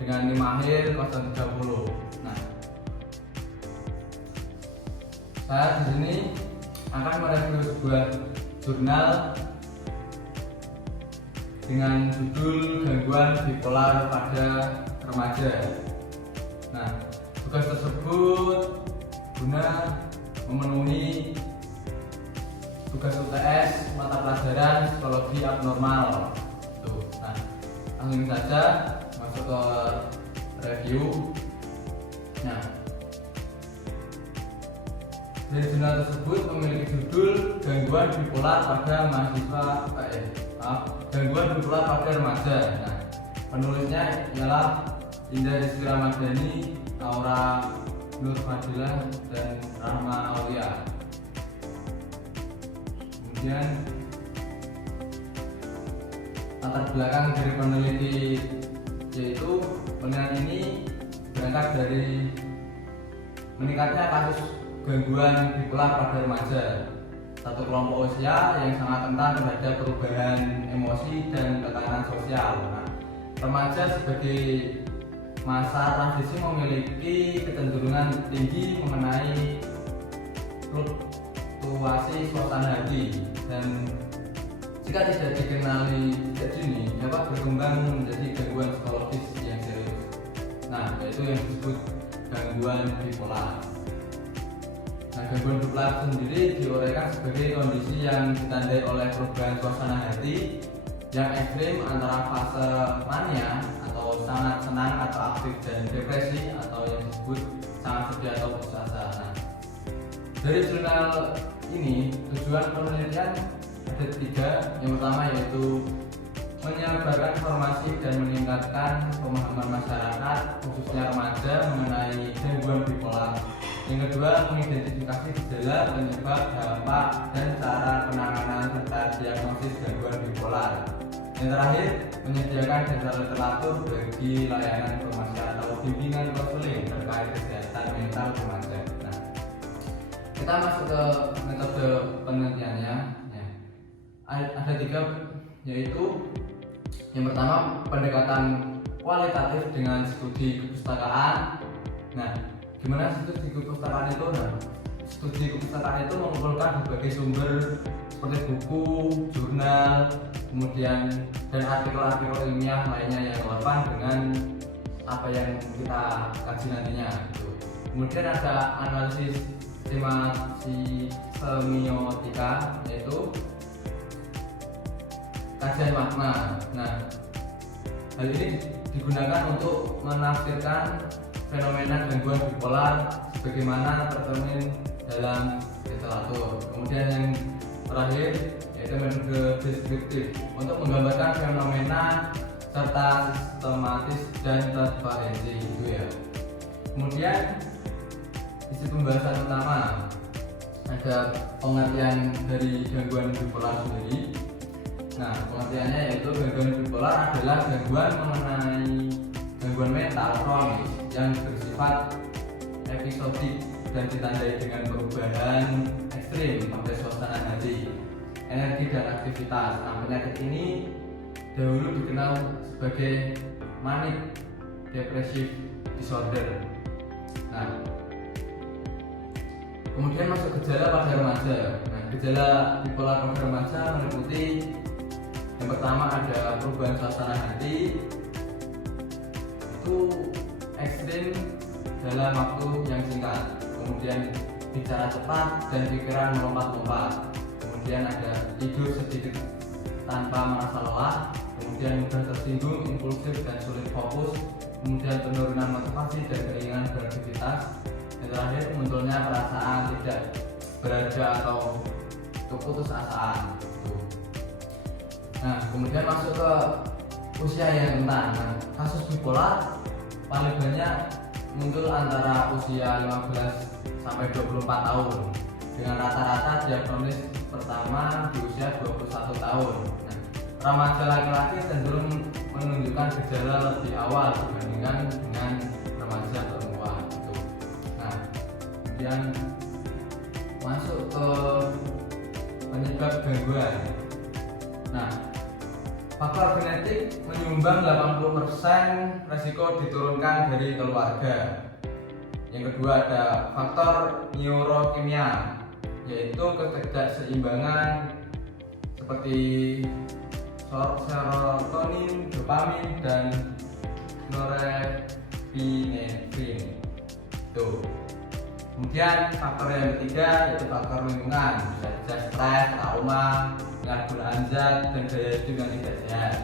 dengan NIM akhir 030. Nah, saya di sini akan mereview sebuah jurnal dengan judul gangguan bipolar pada remaja. Nah, tugas tersebut guna memenuhi tugas UTS mata pelajaran psikologi abnormal. Tuh. Nah, langsung saja masuk ke review. Nah, dari jurnal tersebut memiliki judul gangguan bipolar pada gangguan bipolar pada remaja. Nah, penulisnya ialah Indah Rizky Ramadhani, Aura Nur Fadilah, dan Rahma Aulia. Kemudian latar belakang dari peneliti, yaitu penelitian ini berangkat dari meningkatnya kasus gangguan bipolar pada remaja, satu kelompok usia yang sangat rentan terhadap perubahan emosi dan tekanan sosial. Nah, remaja sebagai masa transisi memiliki kecenderungan tinggi mengenai fluktuasi suasana hati, dan jika tidak dikenali sejak dini dapat berkembang menjadi gangguan psikologis yang serius. Nah, yaitu yang disebut gangguan bipolar. Nah, gangguan bipolar sendiri diuraikan sebagai kondisi yang ditandai oleh perubahan suasana hati yang ekstrim antara fase mania atau sangat senang atau aktif, dan depresi atau yang disebut sangat sedih atau putus asa. Nah, dari jurnal ini tujuan penelitian ada 3. Yang pertama yaitu menyebarkan informasi dan meningkatkan pemahaman masyarakat khususnya remaja mengenai gangguan bipolar. Yang kedua, mengidentifikasi gejala, penyebab, dampak, dan cara penanganan serta diagnosis gangguan bipolar. Yang terakhir, menyediakan dasar literatur bagi layanan informasi atau bimbingan konseling terkait kesehatan mental remaja. Nah, kita masuk ke metode penelitiannya. Ya. Ada 3, yaitu yang pertama pendekatan kualitatif dengan studi kepustakaan. Nah, gimana studi kepustakaan itu? Nah, studi kepustakaan itu mengumpulkan berbagai sumber seperti buku, jurnal, kemudian dan artikel-artikel ilmiah lainnya yang relevan dengan apa yang kita kaji nantinya. Kemudian ada analisis semiotika, yaitu kajian makna. Nah, hal ini digunakan untuk menafsirkan fenomena gangguan bipolar sebagaimana tercermin dalam literatur. Kemudian yang terakhir yaitu metode deskriptif untuk menggambarkan fenomena serta sistematis dan tervariasi itu ya. Kemudian isi pembahasan utama ada pengertian dari gangguan bipolar sendiri. Nah, pengertiannya yaitu gangguan bipolar adalah gangguan mental kronis yang bersifat episodik dan ditandai dengan perubahan ekstrim pada suasana hati, energi, dan aktivitas. Nah, penyakit ini dahulu dikenal sebagai manic depressive disorder. Nah, kemudian masuk gejala pada remaja. Nah, gejala bipolar pada remaja meliputi yang pertama ada perubahan suasana hati itu ekstrim dalam waktu yang singkat, kemudian bicara cepat dan pikiran melompat-lompat, kemudian ada tidur sedikit tanpa merasa lelah, kemudian mudah tersinggung, impulsif dan sulit fokus, kemudian penurunan motivasi dan keinginan beraktivitas, dan terakhir munculnya perasaan tidak berada atau keputusasaan. Nah, kemudian masuk ke usia yang rentan. Nah, kasus bipolar paling banyak muncul antara usia 15 sampai 24 tahun dengan rata-rata diagnosis pertama di usia 21 tahun. Nah, remaja laki-laki cenderung menunjukkan gejala lebih awal dibandingkan dengan remaja perempuan. Nah, kemudian masuk ke penyebab gangguan. Nah, faktor genetik menyumbang 80% resiko diturunkan dari keluarga. Yang kedua ada faktor neurokimia, yaitu ketidakseimbangan seperti serotonin, dopamin, dan norepinefrin. Kemudian faktor yang ketiga yaitu faktor lingkungan, bisa saja stres, trauma, penyalahgunaan zat, dan gaya hidup yang tidak sehat.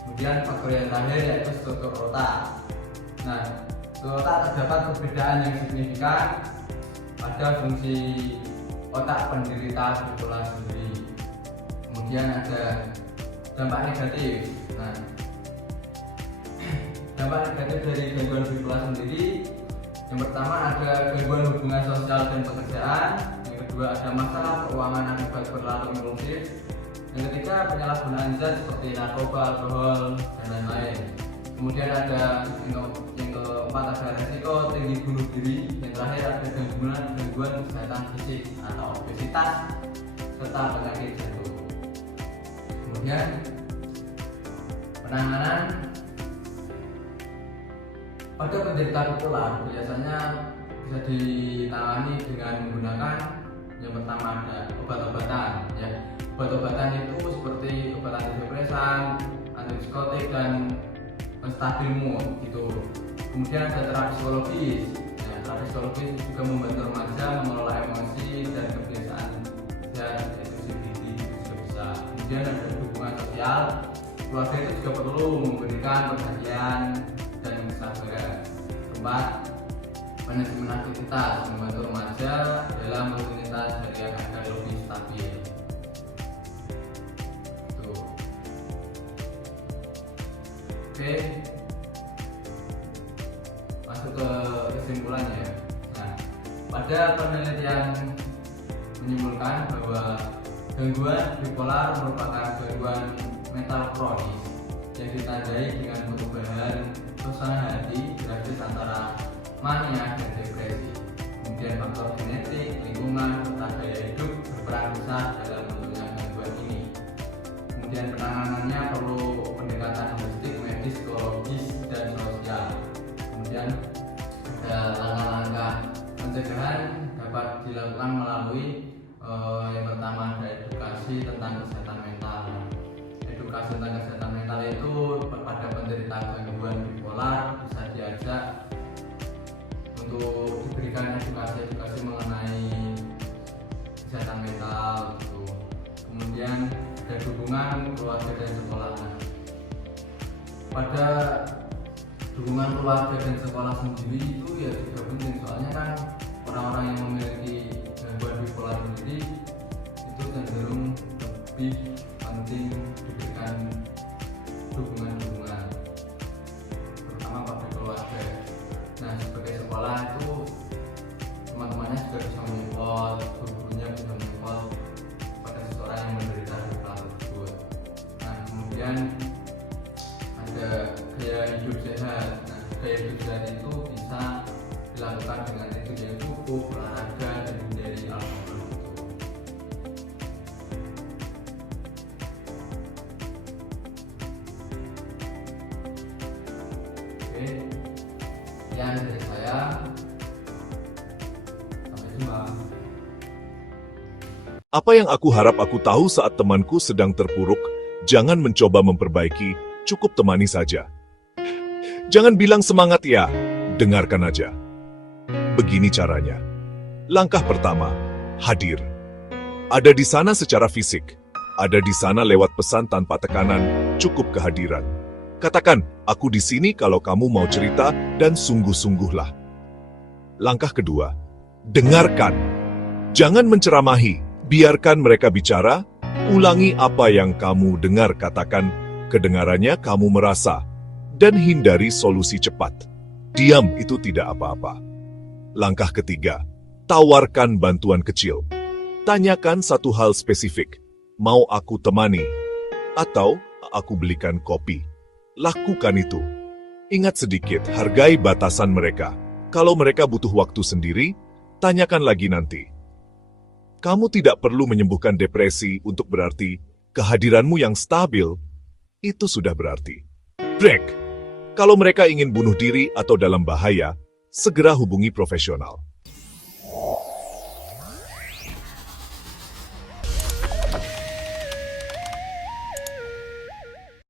Kemudian faktor yang terakhir yaitu struktur otak. Nah, struktur otak terdapat perbedaan yang signifikan pada fungsi otak penderita bipolar sendiri. Kemudian ada dampak negatif. Nah, dampak negatif dari gangguan bipolar sendiri, yang pertama ada gangguan hubungan sosial dan pekerjaan, yang kedua ada masalah keuangan akibat berlalu impulsif, yang ketiga penyalahgunaan zat seperti narkoba, alkohol, dan lain-lain. Kemudian ada yang keempat ada resiko tinggi bunuh diri, yang terakhir ada gangguan kesehatan fisik atau obesitas serta penyakit jantung. Kemudian penanganan pada penderita bipolar biasanya bisa ditangani dengan menggunakan yang pertama ada obat-obatan, ya. Obat-obatan itu seperti obat antidepresan, antipsikotik, dan stabil mood gitu. Kemudian ada terapi psikologis. Ya, terapi psikologis juga membantu remaja mengelola emosi dan kebiasaan dan CBT juga bisa. Kemudian ada dukungan sosial. Keluarga itu juga perlu memberikan perhatian dan kesabaran. Keempat, manajemen aktivitas membantu remaja dalam rutinitas harian agar lebih stabil. Oke, masuk ke kesimpulannya. Nah, pada penelitian menyimpulkan bahwa gangguan bipolar merupakan gangguan mental kronis yang ditandai dengan perubahan suasana hati drastis antara mania dan depresi. Kemudian faktor genetik, lingkungan, serta gaya hidup berperan besar dalam munculnya gangguan ini. Kemudian penanganannya perlu pendekatan holistik, medis, psikologis, dan sosial. Kemudian ada langkah-langkah pencegahan dapat dilakukan melalui yang pertama ada edukasi tentang kesehatan mental. Edukasi tentang kesehatan mental itu pada penderita gangguan bipolar bisa diajak untuk diberikan edukasi mengenai kesehatan mental gitu. Kemudian ada dukungan keluarga dan sekolah. Pada dukungan keluarga dan sekolah sendiri itu ya juga penting, soalnya kan orang-orang yang memiliki gangguan bipolar sendiri itu cenderung lebih penting diberikan dukungan terutama pada keluarga. Nah, sebagai sekolah itu teman-temannya juga bisa menyupport, guru-gurunya bisa menyupport pada seseorang yang menderita bipolar tersebut. Nah, kemudian ada gaya hidup sehat. Nah, gaya hidup sehat itu bisa dilakukan dengan tidur yang cukup, olahraga, dan hindari alkohol. Oke, sekian dari saya. Sampai jumpa. Apa yang aku harap aku tahu saat temanku sedang terpuruk, jangan mencoba memperbaiki, cukup temani saja. Jangan bilang semangat ya, dengarkan aja. Begini caranya. Langkah pertama, hadir. Ada di sana secara fisik, ada di sana lewat pesan tanpa tekanan, cukup kehadiran. Katakan, aku di sini kalau kamu mau cerita dan sungguh-sungguhlah. Langkah kedua, dengarkan. Jangan menceramahi, biarkan mereka bicara, ulangi apa yang kamu dengar, katakan, kedengarannya kamu merasa, dan hindari solusi cepat. Diam itu tidak apa-apa. Langkah ketiga, tawarkan bantuan kecil. Tanyakan satu hal spesifik, mau aku temani, atau aku belikan kopi. Lakukan itu. Ingat sedikit, hargai batasan mereka. Kalau mereka butuh waktu sendiri, tanyakan lagi nanti. Kamu tidak perlu menyembuhkan depresi untuk berarti kehadiranmu yang stabil itu sudah berarti break. Kalau mereka ingin bunuh diri atau dalam bahaya, segera hubungi profesional.